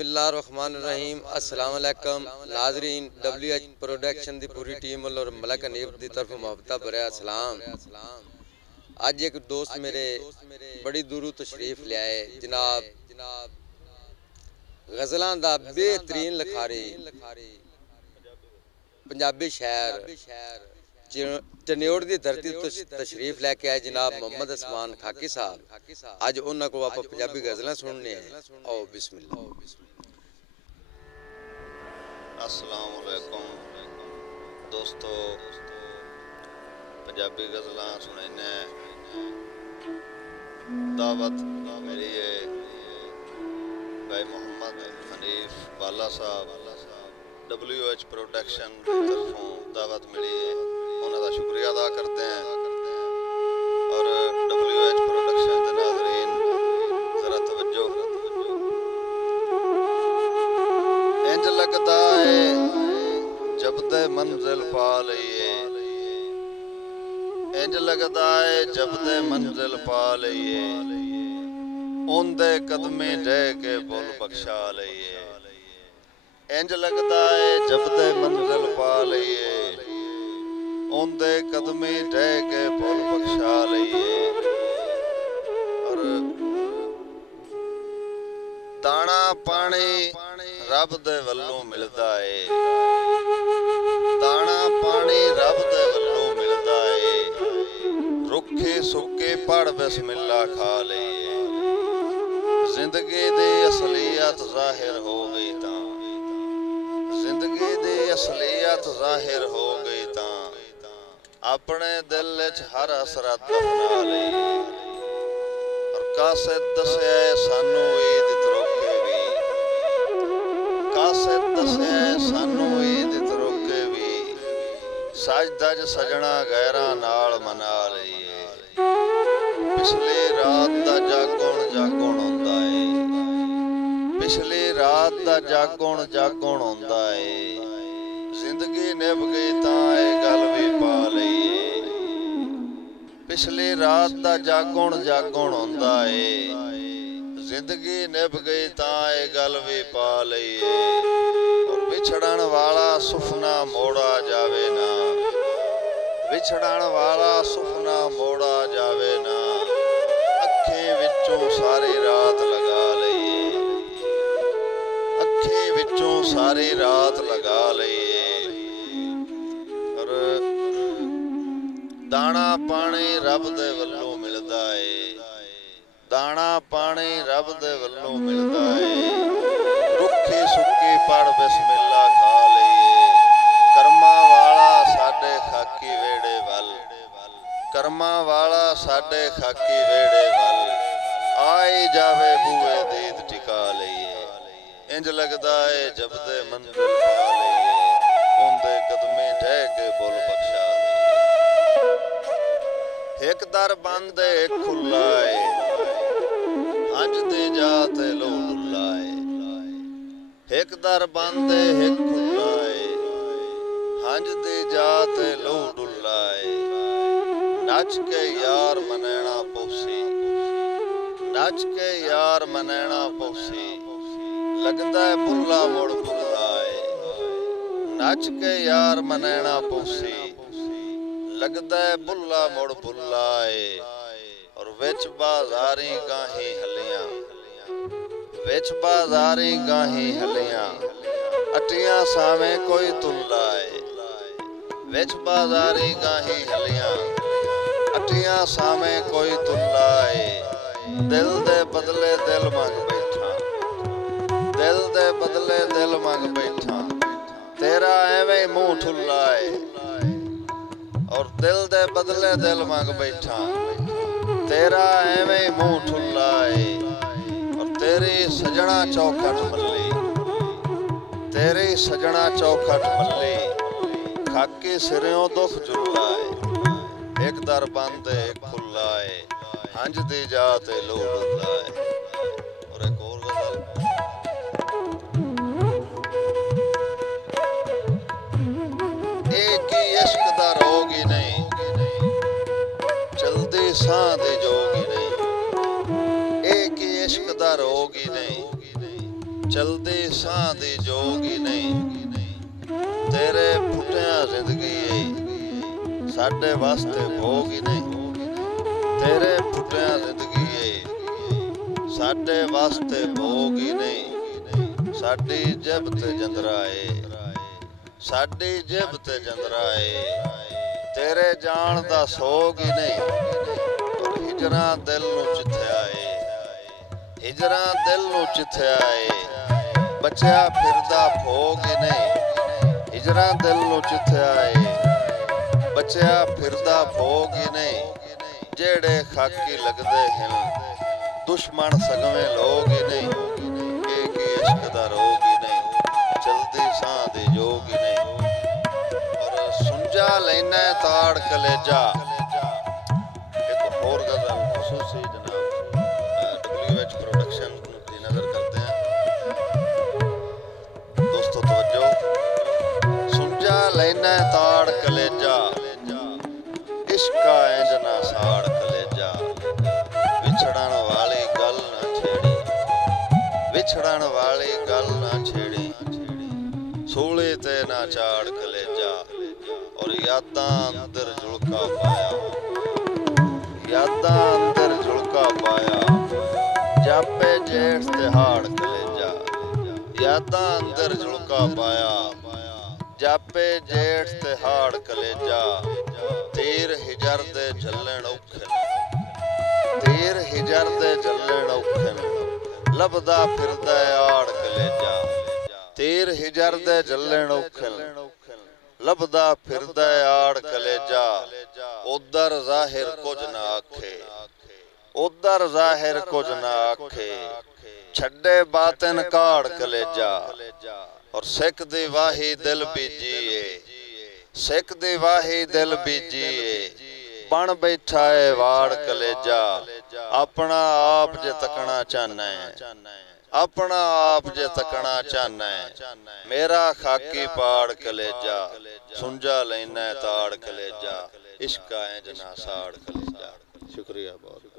बिस्मिल्लाहिर्रहमानिर्रहीम अस्सलाम वालेकुम नाज़रीन WH प्रोडक्शन की पूरी टीम और मलक हनीफ की तरफ मुहब्बत भरा सलाम। अज एक दोस्त मेरे बड़ी दूरों तशरीफ लियाए जनाब गज़लां दा बेहतरीन लिखारी पंजाबी शायर चन्योड़ की धरती तो तशरीफ लैके आए जनाब मोहम्मद उस्मान खाकी साहब। अज उन्होंने को आप पंजाबी गज़लां सुनने हैं। आओ बिस्मिल्लाह। अस्सलाम वालेकुम दोस्तों, पंजाबी गज़लां सुनने दावत मेरी है भाई मोहम्मद हनीफ बाला साहब WH प्रोडक्शन की तरफों दावत मिली है, उन्होंने शुक्रिया अदा करते हैं। और WH प्रोडक्शन के नाज़रीन ज़रा तवज्जो, इंज लगता है जब दे मंजिल पा लईए, इंज लगता है जब दे मंजिल पा लईए, उनदे कदमे ढह के बुल बख्शा लईए। इंज लगता है जब दे मंजिल पा लईए, उनदे कदमे ढह के बुल बख्शा लईए। और दाना पानी रब दे वल्लों मिलदा है, दाना पानी रब दे वल्लों मिलदा है, रुखे सुके पढ़ बिस्मिल्ला खा लईए। जिंदगी दी असलियत जाहिर हो गई तां, जिंदगी दी असलियत जाहिर हो गई तां, अपने दिल च हर हसरत दफना लईए। और कासिद दस्या सानू ईद तरोके भी, कासिद दस्या सानू ईद तरोके भी, सज दज सजना गैरां नाल मना लईए। पिछली रात दा जागुण जागुण हुंदा है, पिछली रात दा जागुण जागुण हुंदा है, जिंदगी निभ गई तां ये गल भी पा लईए। पिछली रात दा जागुण जागुण हुंदा है, जिंदगी निभ गई तां ये गल भी पा लईए। और विछड़न वाला सुफना मोड़ा जावे ना, विछड़न वाला सुफना मोड़ा जावे ना, अखी विचों सारी रात लगा लईए, अखी विचों सारी रात लगा लईए। और दाना पानी रब दे वल्लों मिलदा है, दाना पानी रब दे वल्लों मिलदा है, रुखी सुक्की पढ़ बिस्मिल्ला खा लईए। कर्मा वाला साडे खाकी वेड़े वल, कर्मा वाला साडे खाकी वेड़े वल, आई जावे बूए दीद टिका लईए। इंज लगदा है जब दे मंजिल पा लईए, उनदे कदमे ढह के बुल बख्शा लईए। एक दर बंद एक खुला है, हंज दे जाते लो डुल्ला है। एक दर बंद एक खुला है, हंज दे जाते लो डुल्ला है। नच के यार मनैना पौसी, नच के यार मनैना पौसी, लगदा है बुल्ला मुड़ बुल्ला है। नच के यार मनैना पौसी, लगदा है बुल्ला मुड़ बुल्ला है। और विच बाजारी गाही हलियां, विच बाजारी गाही हलियां, अटियां सामे कोई तुल्ला है। विच बाजारी गाही हलियां, अटियां सामे कोई तुल्ला है। दिल दे बदले दिल मंग बैठा, दिल दे बदले दिल मंग बैठा, तेरा एवें मुंह ठुल्ला है। और दिल दे बदले दिल मंग बैठा, तेरा एवें मुंह ठुल्ला है। और तेरी सजना चौखट मल्ली, तेरी सजना चौखट मल्ली, खाकी सिरों दुख झुल्ला है। एक दर बंद एक खुला है, हंज दी जाते लो डुल्ला है। और एक और गजल, एक ही इश्क दा रोग ही नहीं, चलदी सां दे जोग ही नहीं। एक ही इश्क दा रोग ही नहीं, ਚਲਦੀ ਸਾਹ ਦੀ ਜੋਗ ਹੀ ਨਹੀਂ। ਤੇਰੇ ਫੁੱਟਿਆ ਜ਼ਿੰਦਗੀ ਏ ਸਾਡੇ ਵਾਸਤੇ ਭੋਗ ਹੀ ਨਹੀਂ। ਤੇਰੇ ਫੁੱਟਿਆ ਜ਼ਿੰਦਗੀ ਏ ਸਾਡੇ ਵਾਸਤੇ ਭੋਗ ਹੀ ਨਹੀਂ। ਸਾਡੀ ਜਿਬ ਤੇ ਜੰਦਰਾ ਏ ਸਾਡੀ ਜਿਬ ਤੇ ਜੰਦਰਾ ਏ ਤੇਰੇ ਜਾਣ ਦਾ ਸੋਗ ਹੀ ਨਹੀਂ। ਹਿਜਰਾਂ ਦਿਲ ਨੂੰ ਚਿੱਥਿਆ ਏ ਹਿਜਰਾਂ ਦਿਲ ਨੂੰ ਚਿੱਥਿਆ ਏ ਬਚਿਆ ਫਿਰਦਾ ਭੋਗ ਹੀ ਨਹੀਂ। ਹਿਜਰਾਂ ਦਿਲ ਨੂੰ ਚਿੱਥਿਆ ਏ ਬਚਿਆ ਫਿਰਦਾ ਭੋਗ ਹੀ ਨਹੀਂ। ਜਿਹੜੇ ਖਾਕੀ ਲੱਗਦੇ ਹਨ ਦੁਸ਼ਮਣ ਸਗਵੇਂ ਲੋਗ ਹੀ ਨਹੀਂ। ਇਹ ਕੀ ਇਸ਼ਕ ਦਾ ਰੋਗ ਹੀ ਨਹੀਂ ਚਲਦੀ ਸਾਹ ਦੀ ਜੋਗ ਹੀ ਨਹੀਂ। ਔਰ ਸੁੰਝਾ ਲੈਣਾ ਤਾੜ ਕਲੇਜਾ ਇੱਕ ਹੋਰ ਗਜ਼ਲ ਖਸੂਸੀ ਜਨਾਬ WH प्रोडक्शन ਦੀ ਨਜ਼ਰ ਕਰਦੇ हैं। ਦੋਸਤੋ ਤਵੱਜੋ ਸੁੰਝਾ ਲੈਣਾ ਤਾੜ ਕਲੇਜਾ ਇਸ਼ਕਾ ਇੰਜ ਨਾ ਸਾੜ ਕਲੇਜਾ। ਵਿਛੜਨ ਵਾਲੀ ਗੱਲ ਨਾ ਛੇੜੀ ਵਿਛੜਨ ਵਾਲੀ ਗੱਲ ਨਾ ਛੇੜੀ ਸੂਲੇ ਤੇ ਨਾ ਚਾੜ ਕਲੇਜਾ। ਔਰ ਯਾਦਾਂ ਅੰਦਰ ਝੁਲਕਾ ਪਾਇਆ ਯਾਦਾਂ ਅੰਦਰ ਝੁਲਕਾ ਪਾਇਆ ਜਾਪੇ ਜੇਠ ਤਿਹਾੜ ਕਲੇਜਾ। ਯਾਦਾਂ ਅੰਦਰ ਝੁਲਕਾ ਪਾਇਆ ਜਾਪੇ ਜੇਠ ਤਿਹਾੜ ਕਲੇਜਾ। ਤੀਰ ਹਿਜਰ ਦੇ ਝੱਲਣ ਔਖੇ ਤੀਰ ਹਿਜਰ ਦੇ ਝੱਲਣ ਔਖੇ ਲੱਭਦਾ ਫਿਰਦਾ ਆੜ ਕਲੇਜਾ। ਤੀਰ ਹਿਜਰ ਦੇ ਝੱਲਣ ਔਖੇ ਲੱਭਦਾ ਫਿਰਦਾ ਆੜ ਕਲੇਜਾ। ਉਧਰ ਜ਼ਾਹਿਰ ਕੁਝ ਨਾ ਆਖੇ ਉਧਰ ਜ਼ਾਹਿਰ ਕੁਝ ਨਾ ਆਖੇ ਛੱਡੇ ਬਾਤਨ ਕਾੜ ਕਲੇਜਾ। ਔਰ ਸਿੱਖ ਦੀ ਵਾਹੀ ਦਿਲ ਬੀਜੀ ਏ ਸਿੱਖ ਦੀ ਵਾਹੀ ਦਿਲ ਬੀਜੀ ਏ ਬਣ ਬੈਠਾ ਏ ਵਾੜ ਕਲੇਜਾ। ਆਪਣਾ ਆਪ ਜੇ ਤੱਕਣਾ ਚਾਹਨਾ ਹੈ ਆਪਣਾ ਆਪ ਜੇ ਤੱਕਣਾ ਚਾਹਨਾ ਹੈ ਮੇਰਾ ਖਾਕੀ ਪਾੜ ਕਲੇਜਾ। ਸੁੰਝਾ ਲੈਣਾ ਤਾੜ ਕਲੇਜਾ ਇਸ਼ਕਾ ਇੰਜ ਨਾ ਸਾੜ ਕਲੇਜਾ। ਸ਼ੁਕਰੀਆ ਬਹੁਤ।